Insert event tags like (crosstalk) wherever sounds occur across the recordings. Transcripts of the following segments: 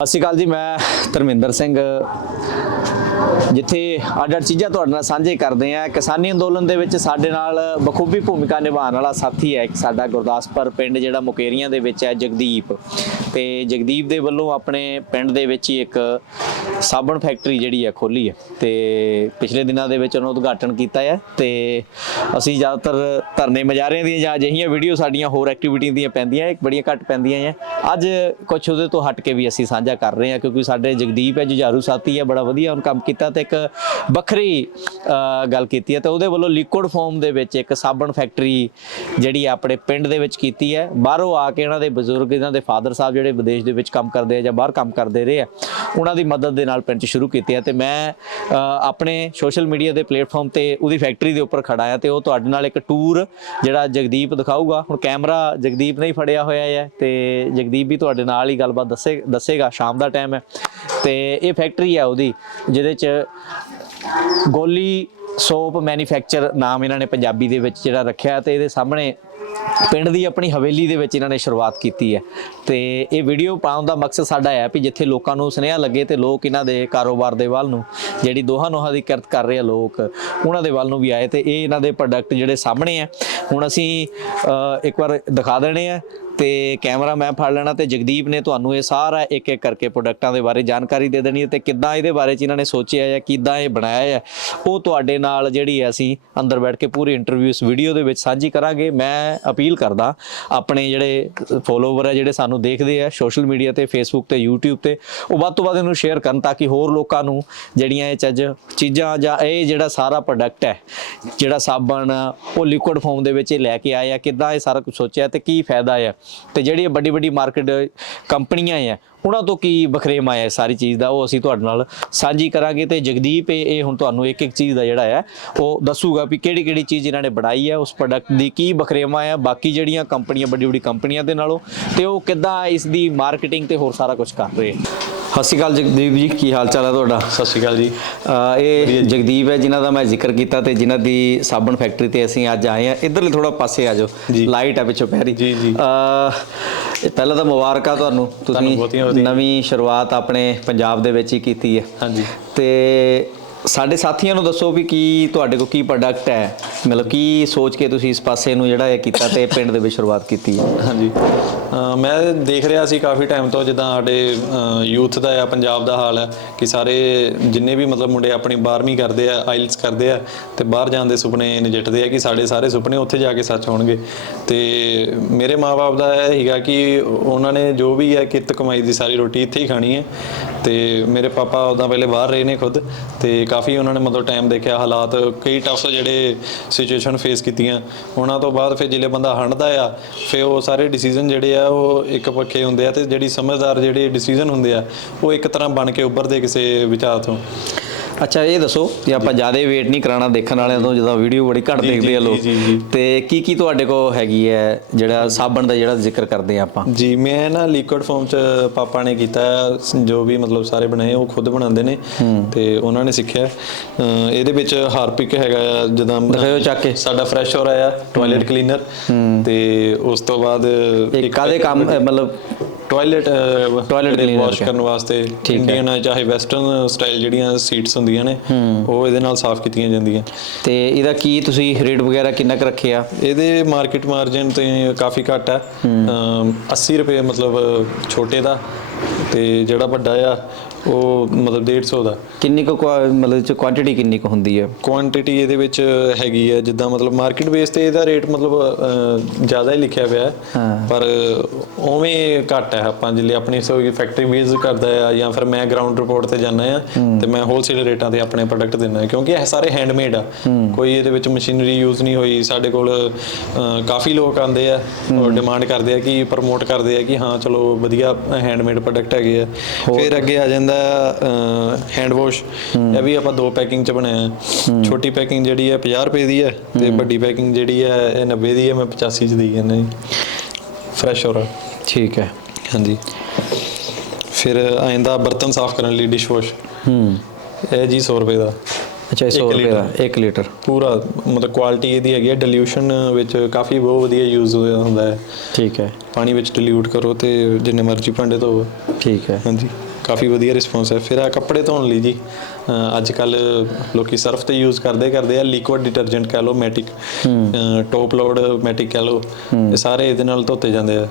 ਸਤਿ ਸ਼੍ਰੀ ਅਕਾਲ ਜੀ ਮੈਂ ਧਰਮਿੰਦਰ ਸਿੰਘ ਜਿੱਥੇ ਅੱਡ ਅੱਡ ਚੀਜ਼ਾਂ ਤੁਹਾਡੇ ਨਾਲ ਸਾਂਝੇ ਕਰਦੇ ਆ ਕਿਸਾਨੀ ਅੰਦੋਲਨ ਦੇ ਵਿੱਚ ਸਾਡੇ ਨਾਲ ਬਖੂਬੀ ਭੂਮਿਕਾ ਨਿਭਾਉਣ ਵਾਲਾ ਸਾਥੀ ਹੈ ਇੱਕ ਸਾਡਾ ਗੁਰਦਾਸਪੁਰ ਪਿੰਡ ਜਿਹੜਾ ਮੁਕੇਰੀਆਂ ਦੇ ਵਿੱਚ ਹੈ, ਜਗਦੀਪ। ਤੇ ਜਗਦੀਪ ਦੇ ਵੱਲੋਂ ਆਪਣੇ ਪਿੰਡ ਦੇ ਵਿੱਚ ਹੀ ਇੱਕ ਸਾਬਣ ਫੈਕਟਰੀ ਜਿਹੜੀ ਹੈ ਖੋਲੀ ਹੈ। ਤੇ ਪਿਛਲੇ ਦਿਨਾਂ ਦੇ ਵਿੱਚ ਉਹਨੂੰ ਉਦਘਾਟਨ ਕੀਤਾ ਹੈ। ਤੇ ਅਸੀਂ ਜ਼ਿਆਦਾਤਰ ਧਰਨੇ ਮਜਾਰਿਆਂ ਦੀਆਂ ਜਾਂ ਅਜਿਹੀਆਂ ਵੀਡੀਓ ਸਾਡੀਆਂ ਹੋਰ ਐਕਟੀਵਿਟੀ ਦੀਆਂ ਪੈਂਦੀਆਂ ਇੱਕ ਬੜੀਆਂ ਘੱਟ ਪੈਂਦੀਆਂ ਹੈ। ਅੱਜ ਕੁਝ ਉਹਦੇ ਤੋਂ ਹਟ ਕੇ ਵੀ ਅਸੀਂ ਸਾਂਝਾ ਕਰ ਰਹੇ ਹਾਂ, ਕਿਉਂਕਿ ਸਾਡੇ ਜਗਦੀਪ ਹੈ, ਜੁਝਾਰੂ ਸਾਥੀ ਹੈ, ਬੜਾ ਵਧੀਆ ਉਹਨ ਕੰਮ ਕੀਤਾ ਤੇ ਇੱਕ ਵੱਖਰੀ ਗੱਲ ਕੀਤੀ ਹੈ ਤੇ ਉਹਦੇ ਵੱਲੋਂ ਲਿਕੁਇਡ ਫਾਰਮ ਦੇ ਵਿੱਚ ਇੱਕ ਸਾਬਣ ਫੈਕਟਰੀ ਜਿਹੜੀ ਹੈ ਆਪਣੇ ਪਿੰਡ ਦੇ ਵਿੱਚ ਕੀਤੀ ਹੈ। ਬਾਹਰੋਂ ਆ ਕੇ ਇਹਨਾਂ ਦੇ ਬਜ਼ੁਰਗ, ਇਹਨਾਂ ਦੇ ਫਾਦਰ ਸਾਹਿਬ ਜਿਹੜੇ ਵਿਦੇਸ਼ ਦੇ ਵਿੱਚ ਕੰਮ ਕਰਦੇ ਆ ਜਾਂ ਬਾਹਰ ਕੰਮ ਕਰਦੇ ਰਹੇ ਆ, ਉਹਨਾਂ ਦੀ ਮਦਦ ਦੇ ਨਾਲ ਪਿੰਡ 'ਚ ਸ਼ੁਰੂ ਕੀਤੀ ਹੈ ਤੇ ਮੈਂ ਆਪਣੇ ਸੋਸ਼ਲ ਮੀਡੀਆ ਦੇ ਪਲੇਟਫਾਰਮ ਤੇ ਉਹਦੀ ਫੈਕਟਰੀ ਦੇ ਉੱਪਰ ਖੜਾ ਆ ਤੇ ਉਹ ਤੁਹਾਡੇ ਨਾਲ ਇੱਕ ਟੂਰ ਜਿਹੜਾ ਜਗਦੀਪ ਦਿਖਾਊਗਾ। ਹੁਣ ਕੈਮਰਾ ਜਗਦੀਪ ਨੇ ਹੀ ਫੜਿਆ ਹੋਇਆ ਹੈ ਤੇ ਜਗਦੀਪ ਵੀ ਤੁਹਾਡੇ ਨਾਲ ਹੀ ਗੱਲਬਾਤ ਦੱਸੇ, ਦੱਸੇਗਾ, ਸ਼ਾਮ ਦਾ ਟਾਈਮ ਹੈ ਤੇ ਇਹ ਫੈਕਟਰੀ ਹੈ ਉਹਦੀ, ਜਿਹਦੇ 'ਚ ਗੋਲੀ ਸੋਪ ਮੈਨੂਫੈਕਚਰ ਨਾਮ ਇਹਨਾਂ ਨੇ ਪੰਜਾਬੀ ਦੇ ਵਿੱਚ ਜਿਹੜਾ ਰੱਖਿਆ ਤੇ ਇਹਦੇ ਸਾਹਮਣੇ ਪਿੰਡ ਦੀ ਆਪਣੀ ਹਵੇਲੀ ਦੇ ਵਿੱਚ ਇਹਨਾਂ ਨੇ ਸ਼ੁਰੂਆਤ ਕੀਤੀ ਹੈ। ਤੇ ਇਹ ਵੀਡੀਓ ਪਾਉਣ ਦਾ ਮਕਸਦ ਸਾਡਾ ਹੈ ਵੀ ਜਿੱਥੇ ਲੋਕਾਂ ਨੂੰ ਸੁਨੇਹਾ ਲੱਗੇ ਤੇ ਲੋਕ ਇਹਨਾਂ ਦੇ ਕਾਰੋਬਾਰ ਦੇ ਵੱਲ ਨੂੰ, ਜਿਹੜੀ ਦੋਹਾਂ ਨੋਹਾਂ ਦੀ ਕਿਰਤ ਕਰ ਰਹੇ ਆ ਲੋਕ, ਉਹਨਾਂ ਦੇ ਵੱਲ ਨੂੰ ਵੀ ਆਏ ਤੇ ਇਹ ਇਹਨਾਂ ਦੇ ਪ੍ਰੋਡਕਟ ਜਿਹੜੇ ਸਾਹਮਣੇ ਆ ਹੁਣ ਅਸੀਂ ਇੱਕ ਵਾਰ ਦਿਖਾ ਦੇਣੇ ਆ। ਤੇ ਕੈਮਰਾ ਮੈਂ ਫੜ ਲੈਣਾ ਤੇ ਜਗਦੀਪ ਨੇ ਤੁਹਾਨੂੰ ਇਹ ਸਾਰਾ ਇੱਕ ਇੱਕ ਕਰਕੇ ਪ੍ਰੋਡਕਟਾਂ ਦੇ ਬਾਰੇ ਜਾਣਕਾਰੀ ਦੇ ਦੇਣੀ ਹੈ ਤੇ ਕਿੱਦਾਂ ਇਹਦੇ ਬਾਰੇ ਚ ਇਹਨਾਂ ਨੇ ਸੋਚਿਆ ਹੈ, ਕਿੱਦਾਂ ਇਹ ਬਣਾਇਆ ਹੈ, ਉਹ ਤੁਹਾਡੇ ਨਾਲ ਜਿਹੜੀ ਹੈ ਅਸੀਂ ਅੰਦਰ ਬੈਠ ਕੇ ਪੂਰੀ ਇੰਟਰਵਿਊ ਇਸ ਵੀਡੀਓ ਦੇ ਵਿੱਚ ਸਾਂਝੀ ਕਰਾਂਗੇ। ਮੈਂ ਅਪੀਲ ਕਰਦਾ, ਆਪਣੇ ਜਿਹੜੇ ਫੋਲੋਵਰ ਹੈ, ਜਿਹੜੇ ਸਾਨੂੰ ਦੇਖਦੇ ਆ ਸੋਸ਼ਲ ਮੀਡੀਆ ਤੇ ਫੇਸਬੁੱਕ ਤੇ, YouTube ਤੇ, ਉਹ ਵੱਧ ਤੋਂ ਵੱਧ ਇਹਨੂੰ ਸ਼ੇਅਰ ਕਰਨ ਤਾਂ ਕਿ ਹੋਰ ਲੋਕਾਂ ਨੂੰ ਜਿਹੜੀਆਂ ਇਹ ਚੱਜ ਚੀਜ਼ਾਂ ਜਾਂ ਇਹ ਜਿਹੜਾ ਸਾਰਾ ਪ੍ਰੋਡਕਟ ਹੈ, ਜਿਹੜਾ ਸਾਬਣ, ਉਹ ਲਿਕੁਇਡ ਫਾਰਮ ਦੇ ਵਿੱਚ ਇਹ ਲੈ ਕੇ ਆਇਆ, ਕਿੱਦਾਂ ਇਹ ਸਾਰਾ ਕੁਝ ਸੋਚਿਆ ਤੇ ਕੀ ਫਾਇਦਾ ਹੈ। ਤੇ ਜਿਹੜੀ ਵੱਡੀ ਵੱਡੀ ਮਾਰਕੀਟ ਕੰਪਨੀਆਂ ਆ, ਉਹਨਾਂ ਤੋਂ ਕੀ ਬਖਰੇਮ ਆਇਆ ਇਸ ਸਾਰੀ ਚੀਜ਼ ਦਾ? ਉਹ ਅਸੀਂ ਤੁਹਾਡੇ ਨਾਲ ਸਾਂਝੀ ਕਰਾਂਗੇ ਤੇ ਜਗਦੀਪ, ਇਹ ਇਹ ਹੁਣ ਤੁਹਾਨੂੰ ਇੱਕ ਇੱਕ ਚੀਜ਼ ਦਾ ਜਿਹੜਾ ਹੈ ਉਹ ਦੱਸੂਗਾ ਵੀ ਕਿਹੜੀ ਕਿਹੜੀ ਚੀਜ਼ ਇਹਨਾਂ ਨੇ ਬਣਾਈ ਹੈ ਉਸ ਪ੍ਰੋਡਕਟ ਦੀ ਕੀ ਬਖਰੇਵਾ ਆ ਬਾਕੀ ਜਿਹੜੀਆਂ ਕੰਪਨੀਆਂ, ਵੱਡੀ ਵੱਡੀ ਕੰਪਨੀਆਂ ਦੇ ਨਾਲੋਂ, ਤੇ ਉਹ ਕਿੱਦਾਂ ਇਸ ਦੀ ਮਾਰਕੀਟਿੰਗ ਤੇ ਹੋਰ ਸਾਰਾ ਕੁਝ ਕਰ ਰਹੇ ਸਤਿ ਸ਼੍ਰੀ ਅਕਾਲ ਜਗਦੀਪ ਜੀ ਕੀ ਹਾਲ ਚਾਲ ਹੈ ਤੁਹਾਡਾ? ਸਤਿ ਸ਼੍ਰੀ ਅਕਾਲ ਜੀ। ਇਹ ਜਗਦੀਪ ਹੈ ਜਿਨ੍ਹਾਂ ਦਾ ਮੈਂ ਜ਼ਿਕਰ ਕੀਤਾ ਤੇ ਜਿਨ੍ਹਾਂ ਦੀ ਸਾਬਣ ਫੈਕਟਰੀ ਤੇ ਅਸੀਂ ਅੱਜ ਆਏ ਆ ਇਧਰਲੇ ਥੋੜਾ ਪਾਸੇ ਆ ਜਾਓ। ਲਾਈਟ ਹੈ ਪਿੱਛੋਂ ਪੈ ਰਹੀ ਜੀ, ਜੀ। ਪਹਿਲਾਂ ਤਾਂ ਮੁਬਾਰਕਾਂ ਤੁਹਾਨੂੰ। ਤੁਹਾਨੂੰ ਬਹੁਤੀਆਂ। ਨਵੀਂ ਸ਼ੁਰੂਆਤ ਆਪਣੇ ਪੰਜਾਬ ਦੇ ਵਿੱਚ ਹੀ ਕੀਤੀ ਹੈ। ਹਾਂਜੀ। ਤੇ ਸਾਡੇ ਸਾਥੀਆਂ ਨੂੰ ਦੱਸੋ ਵੀ ਕੀ ਤੁਹਾਡੇ ਕੋਲ ਕੀ ਪ੍ਰੋਡਕਟ ਹੈ? ਮਤਲਬ ਕੀ ਸੋਚ ਕੇ ਤੁਸੀਂ ਇਸ ਪਾਸੇ ਨੂੰ ਜਿਹੜਾ ਇਹ ਕੀਤਾ ਤੇ ਪਿੰਡ ਦੇ ਵਿੱਚ ਸ਼ੁਰੂਆਤ ਕੀਤੀ ਹੈ? ਹਾਂਜੀ। ਮੈਂ ਦੇਖ ਰਿਹਾ ਸੀ ਕਾਫੀ ਟਾਈਮ ਤੋਂ ਜਿੱਦਾਂ ਸਾਡੇ ਯੂਥ ਦਾ ਆ ਪੰਜਾਬ ਦਾ ਹਾਲ ਹੈ ਕਿ ਸਾਰੇ ਜਿੰਨੇ ਵੀ ਮਤਲਬ ਮੁੰਡੇ ਆਪਣੀ 12ਵੀਂ ਕਰਦੇ ਆ ਆਇਲਸ ਕਰਦੇ ਆ ਤੇ ਬਾਹਰ ਜਾਣ ਦੇ ਸੁਪਨੇ ਨਜਿੱਠਦੇ ਆ ਕਿ ਸਾਡੇ ਸਾਰੇ ਸੁਪਨੇ ਉੱਥੇ ਜਾ ਕੇ ਸੱਚ ਹੋਣਗੇ। ਤੇ ਮੇਰੇ ਮਾਪੇ ਦਾ ਇਹ ਹੈਗਾ ਕਿ ਉਹਨਾਂ ਨੇ ਜੋ ਵੀ ਹੈ ਕਿਰਤ ਕਮਾਈ ਦੀ ਸਾਰੀ ਰੋਟੀ ਇੱਥੇ ਹੀ ਖਾਣੀ ਹੈ। ਤੇ ਮੇਰੇ ਪਾਪਾ ਉਦਾਂ ਪਹਿਲੇ ਬਾਹਰ ਰਹੇ ਨੇ ਖੁਦ ਤੇ ਕਾਫੀ ਉਹਨਾਂ ਨੇ ਮਤਲਬ ਟਾਈਮ ਦੇਖਿਆ, ਹਾਲਾਤ ਕਈ ਟਫ ਜਿਹੜੇ ਸਿਚੁਏਸ਼ਨ ਫੇਸ ਕੀਤੀਆਂ। ਉਹਨਾਂ ਤੋਂ ਬਾਅਦ ਫਿਰ ਜਿਹੜੇ ਬੰਦਾ ਹੰਡਦਾ ਆ, ਫਿਰ ਉਹ ਸਾਰੇ ਡਿਸੀਜਨ ਜਿਹੜੇ ਆ ਉਹ ਇੱਕ ਪੱਖੇ ਹੁੰਦੇ ਆ ਤੇ ਜਿਹੜੀ ਸਮਝਦਾਰ ਜਿਹੜੇ ਡਿਸੀਜਨ ਹੁੰਦੇ ਆ, ਉਹ ਇੱਕ ਤਰ੍ਹਾਂ ਬਣ ਕੇ ਉੱਭਰਦੇ ਕਿਸੇ ਵਿਚਾਰ ਤੋਂ। ਅੱਛਾ ਇਹ ਦੱਸੋ ਕਿ ਆਪਾਂ ਜ਼ਿਆਦਾ ਵੇਟ ਨਹੀਂ ਕਰਾਣਾ ਦੇਖਣ ਵਾਲਿਆਂ ਤੋਂ ਜਦੋਂ ਵੀਡੀਓ ਬੜੀ ਘੱਟ ਦੇਖਦੇ ਆ ਲੋਕ। ਤੇ ਕੀ ਕੀ ਤੁਹਾਡੇ ਕੋਲ ਹੈਗੀ ਹੈ ਜਿਹੜਾ ਸਾਬਣ ਦਾ ਜਿਹੜਾ ਜ਼ਿਕਰ ਕਰਦੇ ਆ ਆਪਾਂ? ਜੀ ਮੈਂ ਨਾ ਲਿਕੁਇਡ ਫਾਰਮ ਚ ਪਾਪਾ ਨੇ ਕੀਤਾ ਜੋ ਵੀ ਮਤਲਬ ਸਾਰੇ ਬਣਾਏ ਉਹ ਖੁਦ ਬਣਾਉਂਦੇ ਨੇ। ਤੇ ਉਹਨਾਂ ਨੇ ਸਿੱਖਿਆ। ਇਹਦੇ ਵਿੱਚ ਹਾਰਪਿਕ ਹੈਗਾ ਆ ਜਦਾਂ ਦਿਖਾਓ ਚੱਕ ਕੇ। ਸਾਡਾ ਫਰੈਸ਼ ਹੋ ਰਿਹਾ ਟਾਇਲਟ ਕਲੀਨਰ ਤੇ ਉਸ ਤੋਂ ਬਾਅਦ ਇਹ ਕਾਦੇ ਕੰਮ ਮਤਲਬ ਟਾਇਲਟ Toilet cleaner ਵਾਸ਼ ਕਰਨ ਵਾਸਤੇ ਇੰਡੀਅਨ ਚਾਹੇ ਵੈਸਟਰਨ ਸਟਾਈਲ ਜਿਹੜੀਆਂ ਸੀਟਸ ਹੁੰਦੀਆਂ ਨੇ ਉਹ ਇਹਦੇ ਨਾਲ ਸਾਫ਼ ਕੀਤੀਆਂ ਜਾਂਦੀਆਂ। ਤੇ ਇਹਦਾ ਕੀ ਤੁਸੀਂ ਰੇਟ ਵਗੈਰਾ ਕਿੰਨਾ ਕੁ ਰੱਖਿਆ ਇਹਦੇ ਮਾਰਕੀਟ ਮਾਰਜਨ ਤੇ ਕਾਫੀ ਘੱਟ ਹੈ। ਅਮ 80 ਰੁਪਏ ਮਤਲਬ ਛੋਟੇ ਦਾ। ਤੇ ਜਿਹੜਾ ਵੱਡਾ ਆ ਉਹ ਮਤਲਬ 150 ਦਾ। ਕਿੰਨੀ ਕੁ ਕੁਆ- ਮਤਲਬ ਚ ਕੁਆਂਟੀਟੀ ਕਿੰਨੀ ਕੁ ਹੁੰਦੀ ਹੈ ਕੁਆਂਟੀਟੀ ਇਹਦੇ ਵਿੱਚ ਹੈਗੀ ਹੈ ਜਿੱਦਾਂ ਮਤਲਬ ਮਾਰਕੀਟ ਬੇਸ ਤੇ ਇਹਦਾ ਰੇਟ ਮਤਲਬ ਅਹ, ਜ਼ਿਆਦਾ ਹੀ ਲਿਖਿਆ ਹੋਇਆ। ਹੈ। ਪਰ ਉਵੇਂ ਘੱਟ ਹੈ ਆਪਾਂ ਜਿੱਲੇ ਆਪਣੀ ਸੋਈ ਫੈਕਟਰੀ ਬੇਸ ਕਰਦਾ ਆ ਜਾਂ ਫਿਰ ਮੈਂ ਗਰਾਊਂਡ ਰਿਪੋਰਟ ਤੇ ਜਾਂਦਾ ਆ ਤੇ ਮੈਂ ਹੋਲਸੇਲ ਰੇਟਾਂ ਤੇ ਆਪਣੇ ਪ੍ਰੋਡਕਟ ਦਿੰਦਾ ਕਿਉਂਕਿ ਇਹ ਸਾਰੇ ਹੈਂਡਮੇਡ ਆ। ਕੋਈ ਇਹਦੇ ਵਿੱਚ ਮਸ਼ੀਨਰੀ ਯੂਜ਼ ਨਹੀਂ ਹੋਈ ਸਾਡੇ ਕੋਲ ਅਹ, ਕਾਫੀ ਲੋਕ ਆਉਂਦੇ ਆ ਔਰ ਡਿਮਾਂਡ ਕਰਦੇ ਆ ਕਿ ਪ੍ਰਮੋਟ ਕਰਦੇ ਆ ਕਿ ਹਾਂ ਚਲੋ ਵਧੀਆ ਹੈਂਡਮੇਡ ਪ੍ਰੋਡਕਟ ਹੈਗੇ ਆ। ਫਿਰ ਅੱਗੇ ਆ ਜਾਂਦਾ ਹੈਂਡ ਵਾਸ਼ ਇਹ ਵੀ ਆਪਾਂ ਦੋ ਪੈਕਿੰਗ ਚ ਬਣਾਇਆ। ਛੋਟੀ ਪੈਕਿੰਗ ਜਿਹੜੀ ਹੈ 50 ਰੁਪਏ ਦੀ ਹੈ ਤੇ ਵੱਡੀ ਪੈਕਿੰਗ ਜਿਹੜੀ ਹੈ ਇਹ 90 ਦੀ ਹੈ ਮੈਂ 85 ਚ ਦੀ ਜਾਂਦਾ ਜੀ। ਫਰੈਸ਼ ਹੋ ਰਿਹਾ। ਠੀਕ ਹੈ। ਹਾਂਜੀ। ਫਿਰ ਆਇੰਦਾ ਬਰਤਨ ਸਾਫ਼ ਕਰਨ ਲਈ ਡਿਸ਼ ਵਾਸ਼ ਹੂੰ। ਇਹ ਜੀ 100 ਰੁਪਏ ਦਾ। ਅੱਛਾ ਇਹ 100 ਇੱਕ ਰੁਪਏ ਦਾ 1 ਲੀਟਰ। ਪੂਰਾ ਮਤਲਬ ਕੁਆਲਿਟੀ ਇਹਦੀ ਹੈਗੀ ਹੈ ਡਿਲੂਸ਼ਨ ਵਿੱਚ ਕਾਫੀ ਬਹੁਤ ਵਧੀਆ ਯੂਜ਼ ਹੁੰਦਾ ਹੈ। ਠੀਕ ਹੈ। ਪਾਣੀ ਵਿੱਚ ਡਿਲੂਟ ਕਰੋ ਤੇ ਜਿੰਨੇ ਮਰਜ਼ੀ ਭਾਂਡੇ ਧੋਵੋ। ਠੀਕ ਹੈ। ਹਾਂਜੀ ਕਾਫੀ ਵਧੀਆ ਰਿਸਪੌਂਸ ਹੈ। ਫਿਰ ਆ ਕੱਪੜੇ ਧੋਣ ਲਈ ਜੀ ਅੱਜ ਕੱਲ ਲੋਕੀ ਸਰਫ ਤੇ ਯੂਜ਼ ਕਰਦੇ ਕਰਦੇ ਆ ਲਿਕੁਇਡ ਡਿਟਰਜੈਂਟ ਕਹ ਲਓ ਮੈਟਿਕ ਟੌਪ ਲੋਡ ਮੈਟਿਕ ਕਹ ਲਓ ਇਹ ਸਾਰੇ ਇਹਦੇ ਨਾਲ ਧੋਤੇ ਜਾਂਦੇ ਆ।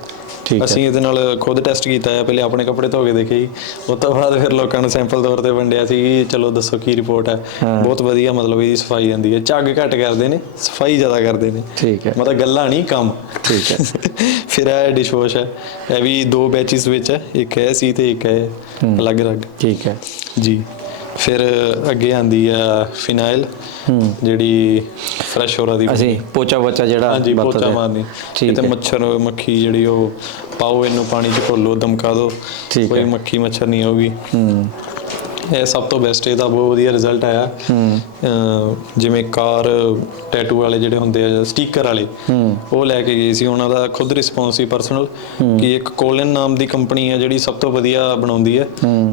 ਠੀਕ ਹੈ। ਅਸੀਂ ਇਹਦੇ ਨਾਲ ਖੁਦ ਟੈਸਟ ਕੀਤਾ ਹੈ ਪਹਿਲੇ ਆਪਣੇ ਕੱਪੜੇ ਧੋ ਕੇ ਦੇਖੇ ਜੀ। ਉਸ ਤੋਂ ਬਾਅਦ ਫਿਰ ਲੋਕਾਂ ਨੂੰ ਸੈਂਪਲ ਤੌਰ ਤੇ ਵੰਡਿਆ ਸੀ ਕਿ ਚਲੋ ਦੱਸੋ ਕੀ ਰਿਪੋਰਟ ਹੈ। ਬਹੁਤ ਵਧੀਆ ਮਤਲਬ ਇਹਦੀ ਸਫ਼ਾਈ ਜਾਂਦੀ ਹੈ। ਝੱਗ ਘੱਟ ਕਰਦੇ ਨੇ ਸਫ਼ਾਈ ਜ਼ਿਆਦਾ ਕਰਦੇ ਨੇ। ਠੀਕ ਹੈ। ਮਤਲਬ ਗੱਲਾਂ ਨਹੀਂ ਕੰਮ। ਠੀਕ ਹੈ। (laughs) ਫਿਰ ਇਹ ਡਿਸ਼ ਵਾਸ਼ ਹੈ। ਇਹ ਵੀ ਦੋ ਬੈਚਸ ਵਿੱਚ ਹੈ। ਇੱਕ ਹੈ ਸੀ ਤੇ ਇੱਕ ਹੈ। ਅਲੱਗ-ਅਲੱਗ। ਠੀਕ ਹੈ। ਜੀ। ਫਿਰ ਅੱਗੇ ਆਂਦੀ ਆ ਫਿਨਾਈਲ ਜਿਹੜੀ ਫਰੈਸ਼ ਹੋਰਾ ਦੀ ਅਸੀਂ ਪੋਚਾ ਬੱਚਾ ਜਿਹੜਾ ਹਾਂਜੀ ਪੋਚਾ। ਮਾਰਨੀ। ਕਿਤੇ ਮੱਛਰ ਮੱਖੀ ਜਿਹੜੀ ਉਹ ਪਾਓ ਇਹਨੂੰ ਪਾਣੀ 'ਚ ਘੋਲੋ ਦਮਕਾ ਦਿਓ ਠੀਕ ਕੋਈ। ਮੱਖੀ ਮੱਛਰ ਨਹੀਂ ਆਊਗੀ। ਹੂੰ। ਇਹ ਸਭ ਤੋਂ ਬੈਸਟ ਇਹਦਾ ਬਹੁਤ ਵਧੀਆ ਰਿਜ਼ਲਟ ਆਇਆ। ਅਹ ਜਿਵੇਂ ਕਾਰ ਟੈਟੂ ਵਾਲੇ ਜਿਹੜੇ ਹੁੰਦੇ ਆ ਸਟicker ਵਾਲੇ ਉਹ ਲੈ ਕੇ ਗਏ ਸੀ। ਉਹਨਾਂ ਦਾ ਖੁਦ ਰਿਸਪੌਂਸ ਸੀ ਪਰਸਨਲ ਕਿ ਇੱਕ ਕੋਲਨ ਨਾਮ ਦੀ ਕੰਪਨੀ ਹੈ ਜਿਹੜੀ ਸਭ ਤੋਂ ਵਧੀਆ ਬਣਾਉਂਦੀ ਹੈ।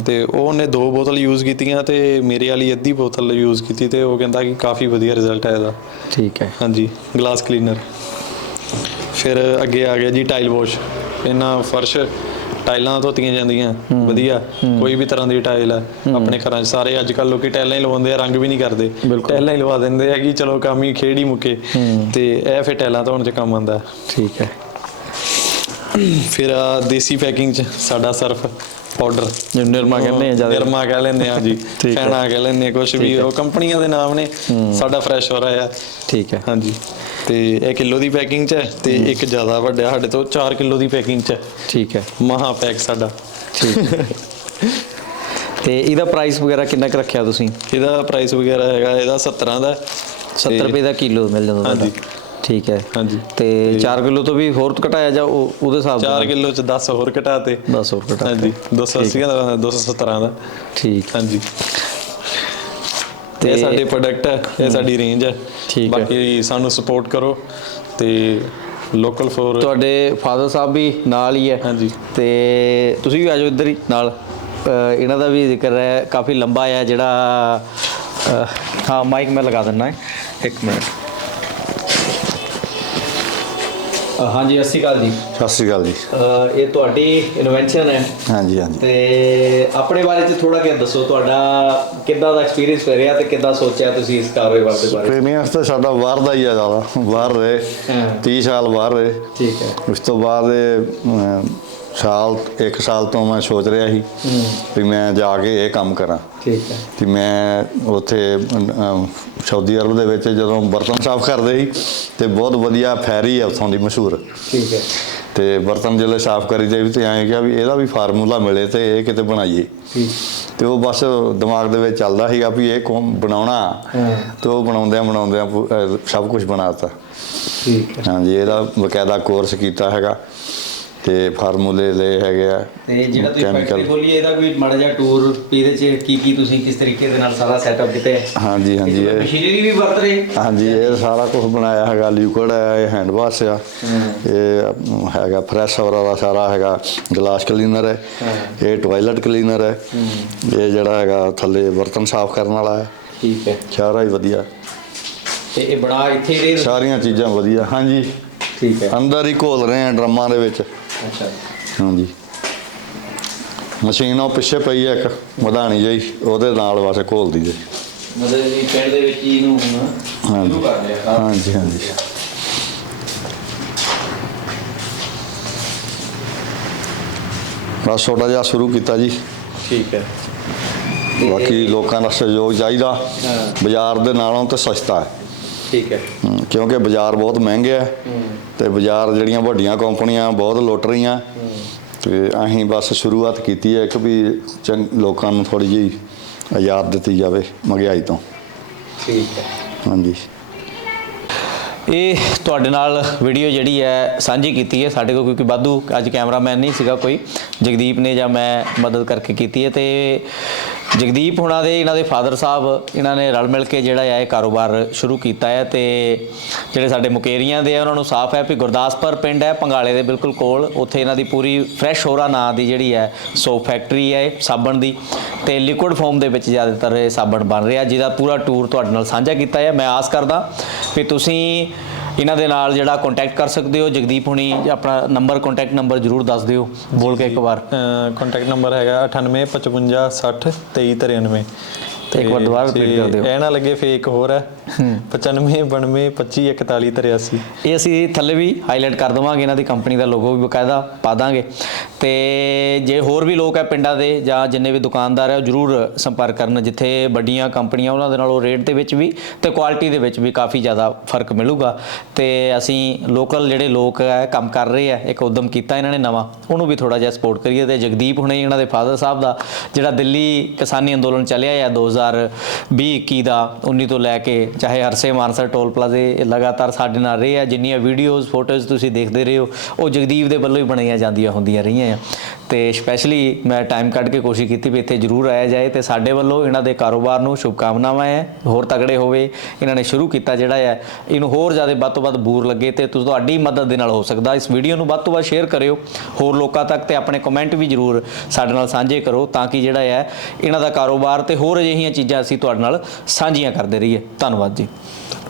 ਤੇ ਉਹਨੇ ਦੋ ਬੋਤਲ ਯੂਜ਼ ਕੀਤੀਆਂ ਤੇ ਮੇਰੇ ਵਾਲੀ ਅੱਧੀ ਬੋਤਲ ਯੂਜ਼ ਕੀਤੀ ਤੇ ਉਹ ਕਹਿੰਦਾ ਕਿ ਕਾਫੀ ਵਧੀਆ ਰਿਜ਼ਲਟ ਆਇਆ ਇਹਦਾ। ਠੀਕ ਹੈ। ਹਾਂਜੀ ਗਲਾਸ ਕਲੀਨਰ ਫਿਰ ਅੱਗੇ ਆ ਗਿਆ ਜੀ ਟਾਈਲ ਵਾਸ਼ ਇਹਨਾਂ ਫਰਸ਼ ਟਾਈਲਾਂ ਧੋਤੀਆਂ ਜਾਂਦੀਆਂ ਵਧੀਆ ਕੋਈ ਵੀ ਤਰ੍ਹਾਂ ਦੀ ਟਾਈਲ ਹੈ ਆਪਣੇ ਘਰਾਂ 'ਚ ਸਾਰੇ ਅੱਜ ਕੱਲ ਲੋਕੀ ਟਾਈਲਾਂ ਹੀ ਲਵਾਉਂਦੇ ਆ ਰੰਗ ਵੀ ਨਹੀਂ ਕਰਦੇ ਟਾਈਲਾਂ ਹੀ ਲਵਾ ਦਿੰਦੇ ਆ ਕਿ ਚਲੋ ਕੰਮ ਹੀ ਖੇਡ ਹੀ ਮੁੱਕੇ ਤੇ ਇਹ ਫਿਰ ਟਾਈਲਾਂ ਧੋਣ 'ਚ ਕੰਮ ਆਉਂਦਾ। ਠੀਕ ਹੈ। ਫਿਰ ਆ ਦੇਸੀ ਪੈਕਿੰਗ 'ਚ ਸਾਡਾ ਸਰਫ। ਪਾਊਡਰ। ਜਿਵੇਂ ਨਿਰਮਾ ਕਹਿੰਦੇ ਆ ਜ਼ਿਆਦਾ। ਨਿਰਮਾ ਕਹਿ ਲੈਂਦੇ ਆ ਜੀ। (laughs) ਫੈਣਾ ਕਹਿ ਲੈਂਦੇ ਕੁਝ ਵੀ। ਉਹ ਕੰਪਨੀਆਂ ਦੇ ਨਾਮ ਨੇ। ਸਾਡਾ ਫਰੈਸ਼ ਹੋ ਰਿਹਾ ਆ। ਠੀਕ ਹੈ ਹਾਂਜੀ। ਤੇ ਇਹ ਕਿਲੋ ਦੀ ਪੈਕਿੰਗ 'ਚ ਹੈ ਤੇ ਇੱਕ ਜ਼ਿਆਦਾ ਵੱਡਾ ਸਾਡੇ ਤੋਂ 4 ਕਿਲੋ ਦੀ ਪੈਕਿੰਗ 'ਚ ਹੈ। ਠੀਕ ਹੈ ਮਹਾ ਪੈਕ ਸਾਡਾ। ਠੀਕ (laughs) ਤੇ ਇਹਦਾ ਪ੍ਰਾਈਸ ਵਗੈਰਾ ਕਿੰਨਾ ਕੁ ਰੱਖਿਆ ਤੁਸੀਂ? ਇਹਦਾ ਪ੍ਰਾਈਸ ਵਗੈਰਾ ਹੈਗਾ ਇਹਦਾ 17 ਦਾ 70 ਰੁਪਏ ਦਾ ਕਿਲੋ ਮਿਲ ਜਾਂਦਾ। ਹਾਂਜੀ। ਠੀਕ ਹੈ। ਹਾਂਜੀ। ਤੇ 4 ਕਿਲੋ ਤੋਂ ਵੀ ਹੋਰ ਘਟਾਇਆ ਜਾ ਉਹ ਉਹਦੇ ਹਿਸਾਬ 4 ਕਿਲੋ 'ਚ 10 ਹੋਰ ਘਟਾਤੇ। 10 ਹੋਰ ਘਟਾ ਹਾਂਜੀ 280 ਦਾ 217 ਦਾ। ਠੀਕ। ਹਾਂਜੀ। ਤੇ- ਇਹ ਸਾਡੇ ਪ੍ਰੋਡਕਟ ਹੈ ਇਹ ਸਾਡੀ ਰੇਂਜ ਹੈ। ਠੀਕ ਹੈ। ਬਾਕੀ ਸਾਨੂੰ ਸਪੋਰਟ ਕਰੋ ਤੇ ਲੋਕਲ ਫੋਰ ਤੁਹਾਡੇ ਫਾਦਰ ਸਾਹਿਬ ਵੀ ਨਾਲ ਹੀ ਹੈ। ਹਾਂਜੀ। ਤੇ ਤੁਸੀਂ ਵੀ ਆਜੋ ਇੱਧਰ ਹੀ ਨਾਲ। ਇਹਨਾਂ ਦਾ ਵੀ ਜ਼ਿਕਰ ਹੈ ਕਾਫੀ ਲੰਬਾ ਹੈ ਜਿਹੜਾ ਹਾਂ ਮਾਈਕ ਮੈਂ ਲਗਾ ਦਿੰਨਾ ਹੈ। ਇੱਕ ਮਿੰਟ। ਹਾਂਜੀ ਸਤਿ ਸ਼੍ਰੀ ਅਕਾਲ ਜੀ। ਸਤਿ ਸ਼੍ਰੀ ਅਕਾਲ ਜੀ। ਅਹ ਇਹ ਤੁਹਾਡੀ ਇਨਵੈਂਸ਼ਨ ਹੈ। ਹਾਂਜੀ ਹਾਂਜੀ। ਤੇ ਆਪਣੇ ਬਾਰੇ ਚ ਥੋੜਾ ਜਿਹਾ ਦੱਸੋ ਤੁਹਾਡਾ ਕਿੱਦਾਂ ਦਾ ਐਕਸਪੀਰੀਅੰਸ ਰਿਹਾ ਤੇ ਕਿੱਦਾਂ ਸੋਚਿਆ ਤੁਸੀਂ ਇਸ ਕਾਰੋਬਾਰ ਦੇ ਬਾਰੇ? ਪ੍ਰੇਮੀਅਸ ਤਾਂ ਸਾਡਾ ਬਾਹਰ ਦਾ ਹੀ ਆ ਜ਼ਿਆਦਾ ਬਾਹਰ ਰਹੇ ਹਾਂ। 30 ਸਾਲ ਬਾਹਰ ਰਹੇ। ਠੀਕ ਹੈ। ਉਸ ਤੋਂ ਬਾਅਦ ਇਹ, ਅਮ, ਸਾਲ ਇੱਕ ਸਾਲ ਤੋਂ ਮੈਂ ਸੋਚ ਰਿਹਾ ਸੀ ਵੀ ਮੈਂ ਜਾ ਕੇ ਇਹ ਕੰਮ ਕਰਾਂ। ਠੀਕ ਹੈ। ਕਿ ਮੈਂ ਉੱਥੇ ਸਾਊਦੀ ਅਰਬ ਦੇ ਵਿੱਚ ਜਦੋਂ ਬਰਤਨ ਸਾਫ਼ ਕਰਦੇ ਸੀ ਤੇ ਬਹੁਤ ਵਧੀਆ ਫੈਰੀ ਹੈ ਉੱਥੋਂ ਦੀ ਮਸ਼ਹੂਰ। ਠੀਕ ਹੈ। ਤੇ ਬਰਤਨ ਜਿਹੜੇ ਸਾਫ਼ ਕਰੀ ਜਾਈ ਤੇ ਐਂ ਕਿਹਾ ਵੀ ਇਹਦਾ ਵੀ ਫਾਰਮੂਲਾ ਮਿਲੇ ਤੇ ਇਹ ਕਿਤੇ ਬਣਾਈਏ। ਤੇ ਉਹ ਬਸ ਦਿਮਾਗ ਦੇ ਵਿੱਚ ਚੱਲਦਾ ਸੀਗਾ ਵੀ ਇਹ ਕੌਮ ਬਣਾਉਣਾ। ਤੇ ਉਹ ਬਣਾਉਂਦਿਆਂ ਬਣਾਉਂਦਿਆਂ ਸਭ ਕੁਝ ਬਣਾਤਾ ਠੀਕ ਹੈ। ਹਾਂਜੀ ਇਹਦਾ ਬਕਾਇਦਾ ਕੋਰਸ ਕੀਤਾ ਹੈਗਾ। ਤੇ ਫਾਰਮੂਲੇ ਲਏ ਹੈਗੇ ਆ। ਤੇ ਜਿਹੜਾ ਤੁਸੀਂ chemical। ਫੈਕਟਰੀ ਖੋਲੀ ਹੈ ਇਹਦਾ ਕੋਈ ਮਾੜਾ ਜਿਹਾ ਟੂਰ ਵੀ ਇਹਦੇ ਚ ਕੀ ਕੀ ਤੁਸੀਂ ਕਿਸ ਤਰੀਕੇ ਦੇ ਨਾਲ ਸਾਰਾ ਸੈਟਅਪ ਕੀਤਾ ਹੈ? ਹਾਂਜੀ ਹਾਂਜੀ ਇਹ ਮਸ਼ੀਨਰੀ ਵੀ ਵਰਤ ਰਹੇ। ਹਾਂਜੀ ਇਹ ਸਾਰਾ ਕੁਝ ਬਣਾਇਆ ਹੈਗਾ ਲਿਕੁਇਡ ਹੈ ਇਹ ਹੈਂਡ ਵਾਸ਼ ਆ। ਇਹ ਅਮ, ਹੈਗਾ ਫਰੈਸ਼ ਔਰਾ ਦਾ ਸਾਰਾ ਹੈਗਾ ਗਲਾਸ ਕਲੀਨਰ ਹੈ। ਇਹ ਟਾਇਲਟ ਕਲੀਨਰ ਹੈ। ਇਹ ਜਿਹੜਾ ਹੈਗਾ ਥੱਲੇ ਬਰਤਨ ਸਾਫ਼ ਕਰਨ ਵਾਲਾ ਹੈ। ਠੀਕ ਹੈ। ਸਾਰਾ ਹੀ ਵਧੀਆ। ਤੇ ਇਹ ਬਣਾ ਇੱਥੇ ਹੀ ਰਹੇ ਸਾਰੀਆਂ ਚੀਜ਼ਾਂ ਵਧੀਆ। ਹਾਂਜੀ। ਠੀਕ ਹੈ। ਅੰਦਰ ਹੀ ਘੋਲ ਰਹੇ ਆ ਡਰਮਾਂ ਦੇ ਵਿੱਚ। ਅੱਛਾ। ਹਾਂਜੀ। ਮਸ਼ੀਨ ਉਹ ਪਿੱਛੇ ਪਈ ਹੈ ਇੱਕ ਮਧਾਣੀ ਜਿਹੀ ਉਹਦੇ ਨਾਲ ਬਸ ਘੋਲਦੀ ਜੇ ਮਤਲਬ ਇਹ ਪਿੰਡ ਦੇ ਵਿੱਚ ਹੀ ਇਹਨੂੰ ਹੁਣ ਹਾਂਜੀ। ਸ਼ੁਰੂ ਕਰ ਲਿਆ। ਸਾਰਾ। ਹਾਂਜੀ ਹਾਂਜੀ। ਬਸ ਛੋਟਾ ਜਿਹਾ ਸ਼ੁਰੂ ਕੀਤਾ ਜੀ। ਠੀਕ ਹੈ। ਬਾਕੀ ਲੋਕਾਂ ਦਾ ਸਹਿਯੋਗ ਚਾਹੀਦਾ। ਬਾਜ਼ਾਰ ਦੇ ਨਾਲੋਂ ਤਾਂ ਸਸਤਾ ਹੈ। ਠੀਕ ਹੈ। ਕਿਉਂਕਿ ਬਾਜ਼ਾਰ ਬਹੁਤ ਮਹਿੰਗੇ ਹੈ ਤੇ ਬਾਜ਼ਾਰ ਜਿਹੜੀਆਂ ਵੱਡੀਆਂ ਕੰਪਨੀਆਂ ਬਹੁਤ ਲੁੱਟ ਰਹੀਆਂ। ਤੇ ਅਸੀਂ ਬਸ ਸ਼ੁਰੂਆਤ ਕੀਤੀ ਹੈ ਕਿ ਵੀ ਲੋਕਾਂ ਨੂੰ ਥੋੜੀ ਜਿਹੀ ਆਜ਼ਾਦ ਦਿੱਤੀ ਜਾਵੇ ਮਹਿੰਗਾਈ ਤੋਂ। ਠੀਕ ਹੈ। ਹਾਂਜੀ। ਇਹ ਤੁਹਾਡੇ ਨਾਲ ਵੀਡੀਓ ਜਿਹੜੀ ਹੈ ਸਾਂਝੀ ਕੀਤੀ ਹੈ ਸਾਡੇ ਕੋਲ, ਕਿਉਂਕਿ ਬਾਦੂ ਅੱਜ ਕੈਮਰਾਮੈਨ ਨਹੀਂ ਸੀਗਾ ਕੋਈ। ਜਗਦੀਪ ਨੇ ਜਾਂ ਮੈਂ ਮਦਦ ਕਰਕੇ ਕੀਤੀ ਹੈ ਤੇ ਜਗਦੀਪ ਹੁਣਾਂ ਦੇ, ਇਹਨਾਂ ਦੇ ਫਾਦਰ ਸਾਹਿਬ, ਇਹਨਾਂ ਨੇ ਰਲ ਮਿਲ ਕੇ ਜਿਹੜਾ ਹੈ ਇਹ ਕਾਰੋਬਾਰ ਸ਼ੁਰੂ ਕੀਤਾ ਹੈ ਤੇ ਜਿਹੜੇ ਸਾਡੇ ਮੁਕੇਰੀਆਂ ਦੇ ਆ, ਉਹਨਾਂ ਨੂੰ ਸਾਫ਼ ਹੈ ਵੀ ਗੁਰਦਾਸਪੁਰ ਪਿੰਡ ਹੈ, ਪੰਗਾਲੇ ਦੇ ਬਿਲਕੁਲ ਕੋਲ। ਉੱਥੇ ਇਹਨਾਂ ਦੀ ਪੂਰੀ ਫਰੈਸ਼ ਹੋਰਾ ਨਾਂ ਦੀ ਜਿਹੜੀ ਹੈ ਸੋਪ ਫੈਕਟਰੀ ਹੈ ਸਾਬਣ ਦੀ। ਤੇ ਲਿਕੁਇਡ ਫਾਰਮ ਦੇ ਵਿੱਚ ਜ਼ਿਆਦਾਤਰ ਇਹ ਸਾਬਣ ਬਣ ਰਿਹਾ, ਜਿਹਦਾ ਪੂਰਾ ਟੂਰ ਤੁਹਾਡੇ ਨਾਲ ਸਾਂਝਾ ਕੀਤਾ ਹੈ। ਮੈਂ ਆਸ ਕਰਦਾ ਵੀ ਤੁਸੀਂ ਇਹਨਾਂ ਦੇ ਨਾਲ ਜਿਹੜਾ ਕੰਟੈਕਟ ਕਰ ਸਕਦੇ ਹੋ, ਜਗਦੀਪ ਹੁਣੀ ਆਪਣਾ ਨੰਬਰ ਕੰਟੈਕਟ ਨੰਬਰ ਜਰੂਰ ਦੱਸ ਦਿਓ, ਬੋਲ ਕੇ ਇੱਕ ਵਾਰ। ਕੰਟੈਕਟ ਨੰਬਰ ਹੈਗਾ 9855 60 2393 ਇੱਕ ਵਾਰ ਦੁਬਾਰਾ repeat ਕਰ ਦਿਓ। ਇਹ ਨਾ ਲੱਗੇ ਫੇਕ ਹੋਰ ਹੈ। 95 92 25 41 83 ਇਹ ਅਸੀਂ ਥੱਲੇ ਵੀ ਹਾਈਲਾਈਟ ਕਰ ਦਵਾਂਗੇ ਇਹਨਾਂ ਦੀ ਕੰਪਨੀ ਦਾ ਲੋਗੋ ਵੀ ਬਕਾਇਦਾ ਪਾ ਦਾਂਗੇ। ਤੇ ਜੇ ਹੋਰ ਵੀ ਲੋਕ ਹੈ ਪਿੰਡਾਂ ਦੇ ਜਾਂ ਜਿੰਨੇ ਵੀ ਦੁਕਾਨਦਾਰ ਹੈ ਉਹ ਜਰੂਰ ਸੰਪਰਕ ਕਰਨ ਜਿੱਥੇ ਵੱਡੀਆਂ ਕੰਪਨੀਆਂ ਉਹਨਾਂ ਦੇ ਨਾਲੋਂ ਰੇਟ ਦੇ ਵਿੱਚ ਵੀ ਤੇ ਕੁਆਲਿਟੀ ਦੇ ਵਿੱਚ ਵੀ ਕਾਫੀ ਜ਼ਿਆਦਾ ਫ਼ਰਕ ਮਿਲੂਗਾ। ਤੇ ਅਸੀਂ ਲੋਕਲ ਜਿਹੜੇ ਲੋਕ ਹੈ ਕੰਮ ਕਰ ਰਹੇ ਆ ਇੱਕ ਉਦਮ ਕੀਤਾ ਇਹਨਾਂ ਨੇ ਨਵਾਂ ਉਹਨੂੰ ਵੀ ਥੋੜਾ ਜਿਹਾ ਸਪੋਰਟ ਕਰੀਏ। ਤੇ ਜਗਦੀਪ ਹੁਣੇ ਇਹਨਾਂ ਦੇ ਫਾਦਰ ਸਾਹਿਬ ਦਾ ਜਿਹੜਾ ਦਿੱਲੀ ਕਿਸਾਨੀ ਅੰਦੋਲਨ ਚੱਲਿਆ ਹੈ 2020 21 ਦਾ 19 ਤੋਂ ਲੈ ਕੇ ਚਾਹੇ ਹਰਸੇ ਮਾਨਸਾ ਟੋਲ ਪਲਾਜ਼ੇ ਲਗਾਤਾਰ ਸਾਡੇ ਨਾਲ ਰਹੇ ਆ। ਜਿੰਨੀਆਂ ਵੀਡੀਓਜ਼ ਫੋਟੋਜ਼ ਤੁਸੀਂ ਦੇਖਦੇ ਰਹੇ ਹੋ, ਉਹ ਜਗਦੀਪ ਦੇ ਵੱਲੋਂ ਹੀ ਬਣਾਈਆਂ ਜਾਂਦੀਆਂ ਹੁੰਦੀਆਂ ਰਹੀਆਂ ਆ। ਤੇ ਸਪੈਸ਼ਲੀ ਮੈਂ ਟਾਈਮ ਕੱਢ ਕੇ ਕੋਸ਼ਿਸ਼ ਕੀਤੀ ਵੀ ਇੱਥੇ ਜ਼ਰੂਰ ਆਇਆ ਜਾਏ ਤੇ ਸਾਡੇ ਵੱਲੋਂ ਇਹਨਾਂ ਦੇ ਕਾਰੋਬਾਰ ਨੂੰ ਸ਼ੁਭਕਾਮਨਾਵਾਂ ਹੈ, ਹੋਰ ਤਗੜੇ ਹੋਵੇ, ਇਹਨਾਂ ਨੇ ਸ਼ੁਰੂ ਕੀਤਾ ਜਿਹੜਾ ਹੈ, ਇਹਨੂੰ ਹੋਰ ਜ਼ਿਆਦਾ ਵੱਧ ਤੋਂ ਵੱਧ ਬੂਰ ਲੱਗੇ ਤੇ ਤੁ- ਤੁਹਾਡੀ ਮਦਦ ਦੇ ਨਾਲ ਹੋ ਸਕਦਾ। ਇਸ ਵੀਡੀਓ ਨੂੰ ਵੱਧ ਤੋਂ ਵੱਧ ਸ਼ੇਅਰ ਕਰਿਓ, ਹੋਰ ਲੋਕਾਂ ਤੱਕ ਤੇ ਆਪਣੇ ਕਮੈਂਟ ਵੀ ਜ਼ਰੂਰ ਸਾਡੇ ਨਾਲ ਸਾਂਝੇ ਕਰੋ ਤਾਂ ਕਿ ਜਿਹੜਾ ਹੈ, ਇਹਨਾਂ ਦਾ ਕਾਰੋਬਾਰ ਤੇ ਹੋਰ ਅਜਿਹੀਆਂ ਚੀਜ਼ਾਂ ਅਸੀਂ ਤੁਹਾਡੇ ਨਾਲ ਸਾਂਝੀਆਂ ਕਰਦੇ ਰਹੀਏ। ਧੰਨਵਾਦ ਜੀ।